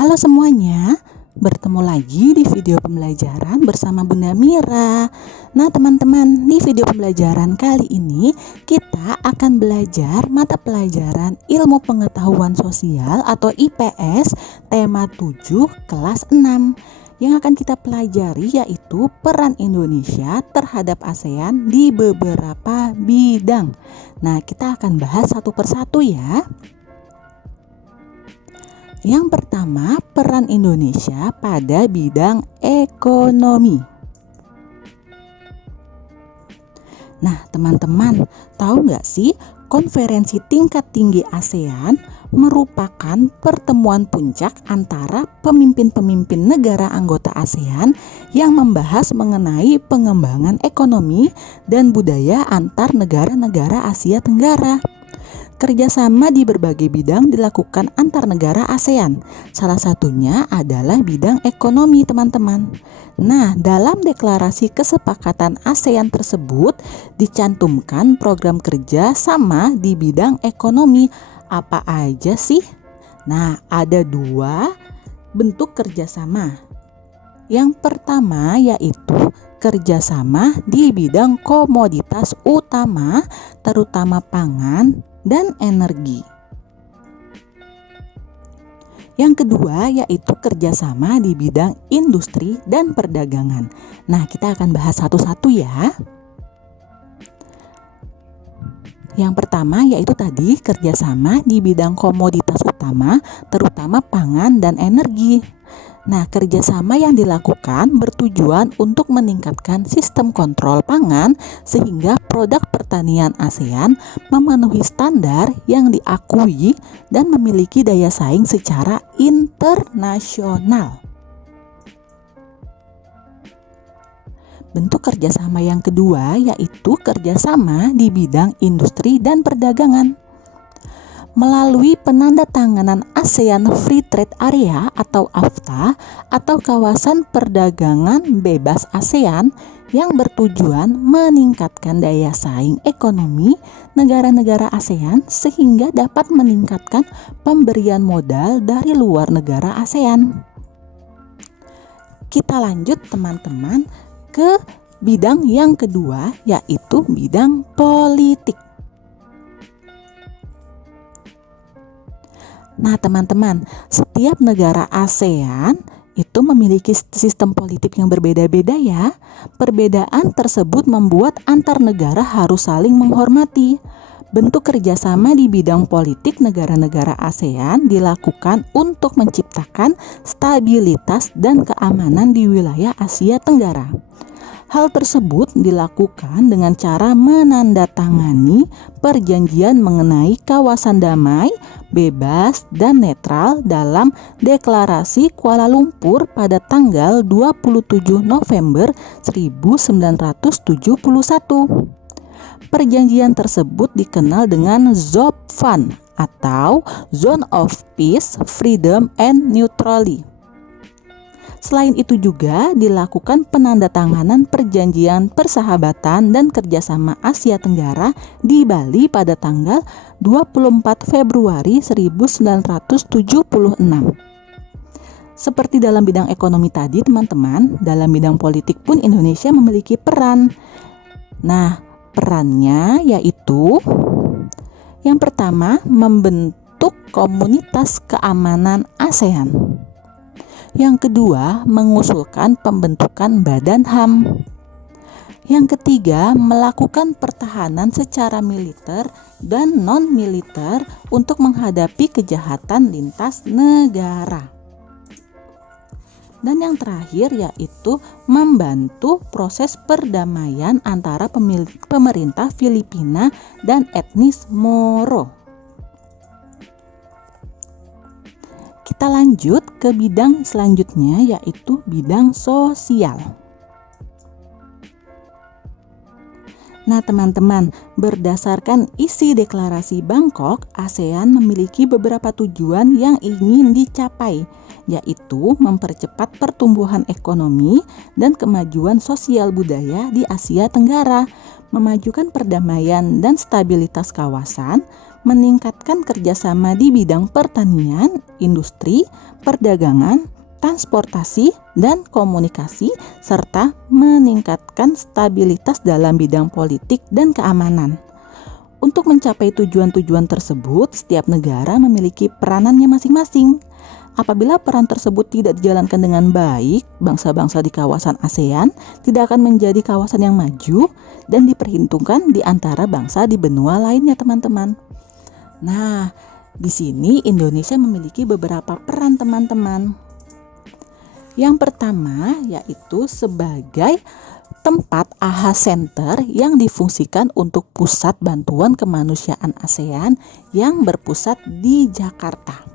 Halo semuanya, bertemu lagi di video pembelajaran bersama Bunda Mira. Nah teman-teman, di video pembelajaran kali ini kita akan belajar mata pelajaran Ilmu Pengetahuan Sosial atau IPS tema 7 kelas 6. Yang akan kita pelajari yaitu peran Indonesia terhadap ASEAN di beberapa bidang. Nah, kita akan bahas satu persatu ya. Yang pertama, peran Indonesia pada bidang ekonomi. Nah, teman-teman, tahu nggak sih, konferensi tingkat tinggi ASEAN merupakan pertemuan puncak antara pemimpin-pemimpin negara anggota ASEAN yang membahas mengenai pengembangan ekonomi dan budaya antar negara-negara Asia Tenggara. Kerjasama di berbagai bidang dilakukan antar negara ASEAN. Salah satunya adalah bidang ekonomi, teman-teman. Nah, dalam deklarasi kesepakatan ASEAN tersebut dicantumkan program kerja sama di bidang ekonomi. Apa aja sih? Nah, ada dua bentuk kerjasama. Yang pertama yaitu kerjasama di bidang komoditas utama, terutama pangan dan energi. Yang kedua yaitu kerjasama di bidang industri dan perdagangan. Nah, kita akan bahas satu-satu ya. Yang pertama yaitu tadi kerjasama di bidang komoditas utama, terutama pangan dan energi. Nah, kerjasama yang dilakukan bertujuan untuk meningkatkan sistem kontrol pangan sehingga produk pertanian ASEAN memenuhi standar yang diakui dan memiliki daya saing secara internasional. Bentuk kerjasama yang kedua yaitu kerjasama di bidang industri dan perdagangan. Melalui penandatanganan ASEAN Free Trade Area atau AFTA atau kawasan perdagangan bebas ASEAN yang bertujuan meningkatkan daya saing ekonomi negara-negara ASEAN sehingga dapat meningkatkan pemberian modal dari luar negara ASEAN. Kita lanjut teman-teman ke bidang yang kedua yaitu bidang politik. Nah teman-teman, setiap negara ASEAN itu memiliki sistem politik yang berbeda-beda ya. Perbedaan tersebut membuat antar negara harus saling menghormati. Bentuk kerjasama di bidang politik negara-negara ASEAN dilakukan untuk menciptakan stabilitas dan keamanan di wilayah Asia Tenggara. Hal tersebut dilakukan dengan cara menandatangani perjanjian mengenai kawasan damai, bebas, dan netral dalam Deklarasi Kuala Lumpur pada tanggal 27 November 1971. Perjanjian tersebut dikenal dengan ZOPFAN atau Zone of Peace, Freedom, and Neutrality. Selain itu juga dilakukan penandatanganan perjanjian persahabatan dan kerjasama Asia Tenggara di Bali pada tanggal 24 Februari 1976. Seperti dalam bidang ekonomi tadi teman-teman, dalam bidang politik pun Indonesia memiliki peran. Nah, perannya yaitu yang pertama membentuk komunitas keamanan ASEAN. Yang kedua, mengusulkan pembentukan Badan HAM. Yang ketiga, melakukan pertahanan secara militer dan non-militer untuk menghadapi kejahatan lintas negara. Dan yang terakhir yaitu membantu proses perdamaian antara pemerintah Filipina dan etnis Moro. Kita lanjut ke bidang selanjutnya yaitu bidang sosial. Nah teman-teman, berdasarkan isi deklarasi Bangkok, ASEAN memiliki beberapa tujuan yang ingin dicapai, yaitu mempercepat pertumbuhan ekonomi dan kemajuan sosial budaya di Asia Tenggara, memajukan perdamaian dan stabilitas kawasan, meningkatkan kerjasama di bidang pertanian, industri, perdagangan, transportasi, dan komunikasi, serta meningkatkan stabilitas dalam bidang politik dan keamanan. Untuk mencapai tujuan-tujuan tersebut, setiap negara memiliki peranannya masing-masing. Apabila peran tersebut tidak dijalankan dengan baik, bangsa-bangsa di kawasan ASEAN tidak akan menjadi kawasan yang maju dan diperhitungkan di antara bangsa di benua lainnya, teman-teman. Nah, di sini Indonesia memiliki beberapa peran, teman-teman. Yang pertama yaitu sebagai tempat AHA Center yang difungsikan untuk pusat bantuan kemanusiaan ASEAN yang berpusat di Jakarta.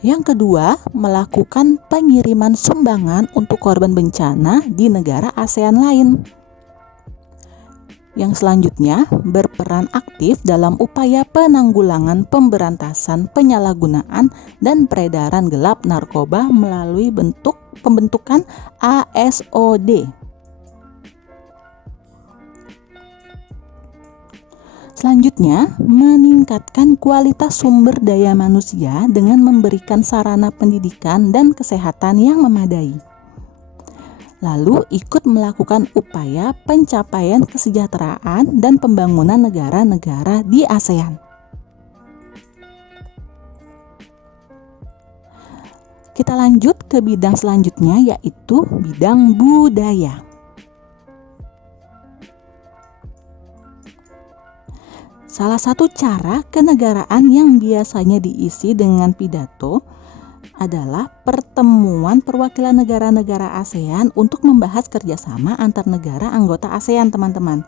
Yang kedua, melakukan pengiriman sumbangan untuk korban bencana di negara ASEAN lain. Yang selanjutnya, berperan aktif dalam upaya penanggulangan, pemberantasan, penyalahgunaan, dan peredaran gelap narkoba melalui pembentukan ASOD. Selanjutnya, meningkatkan kualitas sumber daya manusia dengan memberikan sarana pendidikan dan kesehatan yang memadai. Lalu ikut melakukan upaya pencapaian kesejahteraan dan pembangunan negara-negara di ASEAN. Kita lanjut ke bidang selanjutnya, yaitu bidang budaya. Salah satu cara kenegaraan yang biasanya diisi dengan pidato adalah pertemuan perwakilan negara-negara ASEAN untuk membahas kerjasama antar negara anggota ASEAN, teman-teman.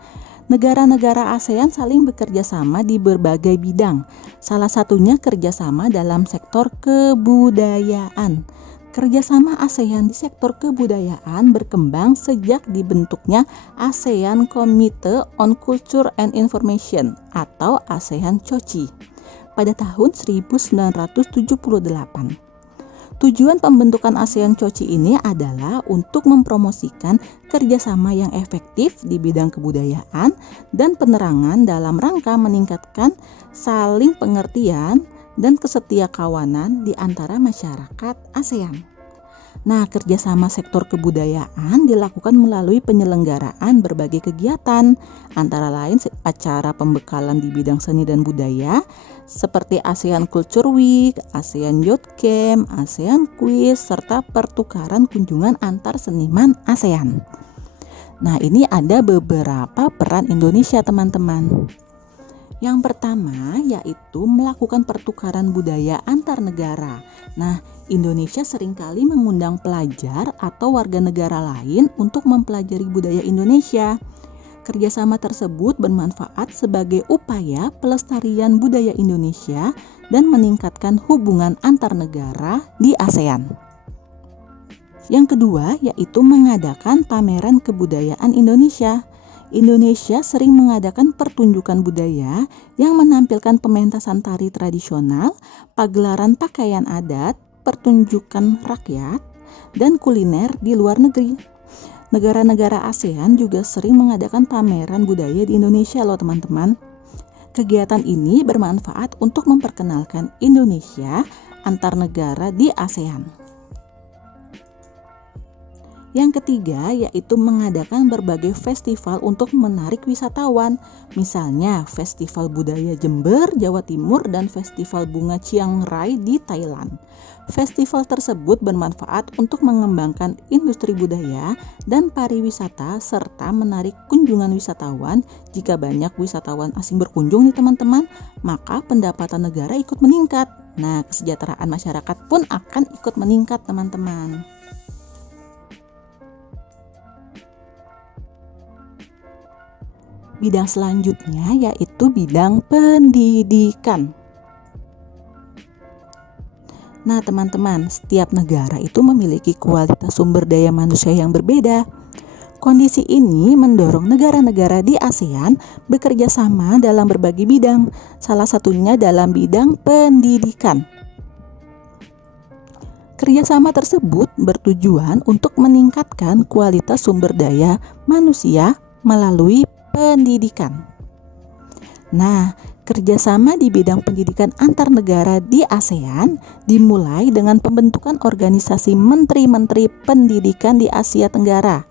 Negara-negara ASEAN saling bekerja sama di berbagai bidang. Salah satunya kerjasama dalam sektor kebudayaan. Kerjasama ASEAN di sektor kebudayaan berkembang sejak dibentuknya ASEAN Committee on Culture and Information atau ASEAN COCI pada tahun 1978. Tujuan pembentukan ASEAN COCI ini adalah untuk mempromosikan kerjasama yang efektif di bidang kebudayaan dan penerangan dalam rangka meningkatkan saling pengertian dan kesetiakawanan di antara masyarakat ASEAN. Nah, kerjasama sektor kebudayaan dilakukan melalui penyelenggaraan berbagai kegiatan, antara lain acara pembekalan di bidang seni dan budaya, seperti ASEAN Culture Week, ASEAN Youth Camp, ASEAN Quiz, serta pertukaran kunjungan antar seniman ASEAN. Nah, ini ada beberapa peran Indonesia, teman-teman. Yang pertama yaitu melakukan pertukaran budaya antar negara. Nah, Indonesia seringkali mengundang pelajar atau warga negara lain untuk mempelajari budaya Indonesia. Kerjasama tersebut bermanfaat sebagai upaya pelestarian budaya Indonesia dan meningkatkan hubungan antar negara di ASEAN. Yang kedua yaitu mengadakan pameran kebudayaan Indonesia. Indonesia sering mengadakan pertunjukan budaya yang menampilkan pementasan tari tradisional, pagelaran pakaian adat, pertunjukan rakyat, dan kuliner di luar negeri. Negara-negara ASEAN juga sering mengadakan pameran budaya di Indonesia loh, teman-teman. Kegiatan ini bermanfaat untuk memperkenalkan Indonesia antar negara di ASEAN. Yang ketiga yaitu mengadakan berbagai festival untuk menarik wisatawan. Misalnya Festival Budaya Jember, Jawa Timur, dan Festival Bunga Chiang Rai di Thailand. Festival tersebut bermanfaat untuk mengembangkan industri budaya dan pariwisata serta menarik kunjungan wisatawan. Jika banyak wisatawan asing berkunjung nih teman-teman, maka pendapatan negara ikut meningkat. Nah, kesejahteraan masyarakat pun akan ikut meningkat, teman-teman. Bidang selanjutnya yaitu bidang pendidikan. Nah, teman-teman, setiap negara itu memiliki kualitas sumber daya manusia yang berbeda. Kondisi ini mendorong negara-negara di ASEAN bekerja sama dalam berbagai bidang, salah satunya dalam bidang pendidikan. Kerjasama tersebut bertujuan untuk meningkatkan kualitas sumber daya manusia melalui pendidikan. Nah, kerjasama di bidang pendidikan antar negara di ASEAN dimulai dengan pembentukan organisasi menteri-menteri pendidikan di Asia Tenggara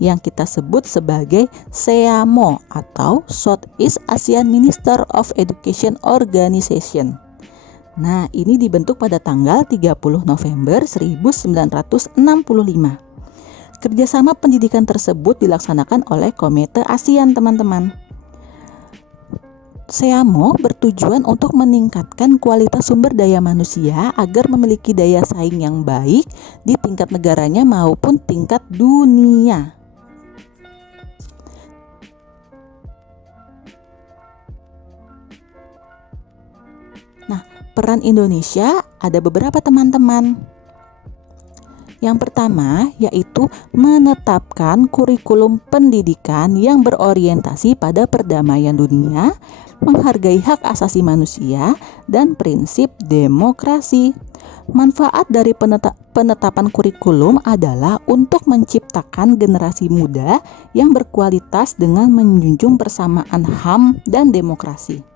yang kita sebut sebagai SEAMO atau Southeast Asian Minister of Education Organization. Nah, ini dibentuk pada tanggal 30 November 1965. Kerjasama pendidikan tersebut dilaksanakan oleh Komite ASEAN, teman-teman. SEAMO bertujuan untuk meningkatkan kualitas sumber daya manusia agar memiliki daya saing yang baik di tingkat negaranya maupun tingkat dunia. Nah, peran Indonesia ada beberapa, teman-teman. Yang pertama yaitu menetapkan kurikulum pendidikan yang berorientasi pada perdamaian dunia, menghargai hak asasi manusia, dan prinsip demokrasi. Manfaat dari penetapan kurikulum adalah untuk menciptakan generasi muda yang berkualitas dengan menjunjung persamaan HAM dan demokrasi.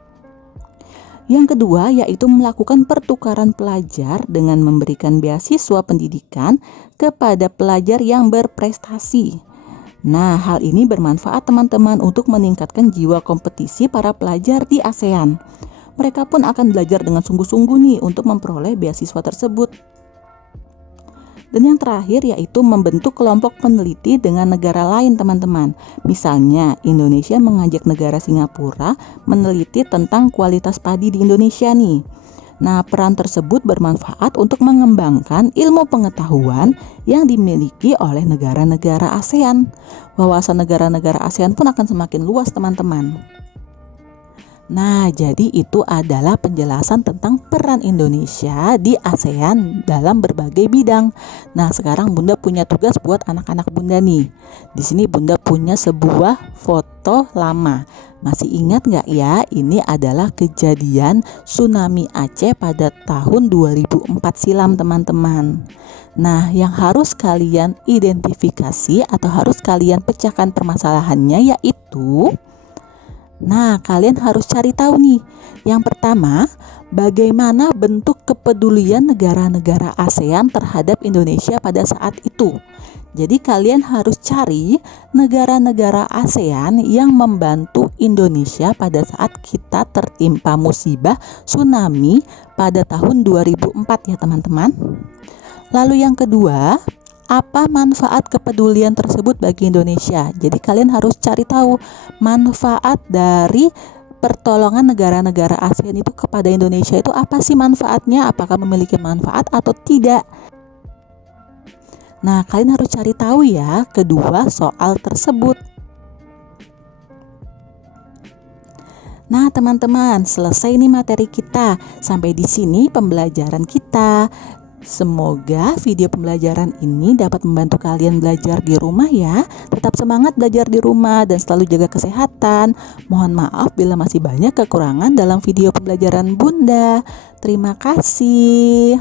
Yang kedua yaitu melakukan pertukaran pelajar dengan memberikan beasiswa pendidikan kepada pelajar yang berprestasi. Nah, hal ini bermanfaat, teman-teman, untuk meningkatkan jiwa kompetisi para pelajar di ASEAN. Mereka pun akan belajar dengan sungguh-sungguh nih untuk memperoleh beasiswa tersebut. Dan yang terakhir yaitu membentuk kelompok peneliti dengan negara lain, teman-teman. Misalnya, Indonesia mengajak negara Singapura meneliti tentang kualitas padi di Indonesia nih. Nah, peran tersebut bermanfaat untuk mengembangkan ilmu pengetahuan yang dimiliki oleh negara-negara ASEAN. Wawasan negara-negara ASEAN pun akan semakin luas, teman-teman. Nah, jadi itu adalah penjelasan tentang peran Indonesia di ASEAN dalam berbagai bidang. Nah, sekarang Bunda punya tugas buat anak-anak Bunda nih. Di sini Bunda punya sebuah foto lama. Masih ingat nggak ya? Ini adalah kejadian tsunami Aceh pada tahun 2004 silam, teman-teman. Nah, yang harus kalian identifikasi atau harus kalian pecahkan permasalahannya yaitu, nah, kalian harus cari tahu nih. Yang pertama, bagaimana bentuk kepedulian negara-negara ASEAN terhadap Indonesia pada saat itu. Jadi kalian harus cari negara-negara ASEAN yang membantu Indonesia pada saat kita tertimpa musibah tsunami pada tahun 2004 ya, teman-teman. Lalu yang kedua, apa manfaat kepedulian tersebut bagi Indonesia? Jadi kalian harus cari tahu manfaat dari pertolongan negara-negara ASEAN itu kepada Indonesia itu apa sih manfaatnya? Apakah memiliki manfaat atau tidak? Nah, kalian harus cari tahu ya kedua soal tersebut. Nah, teman-teman, selesai nih materi kita. Sampai di sini pembelajaran kita. Semoga video pembelajaran ini dapat membantu kalian belajar di rumah ya. Tetap semangat belajar di rumah dan selalu jaga kesehatan. Mohon maaf bila masih banyak kekurangan dalam video pembelajaran Bunda. Terima kasih.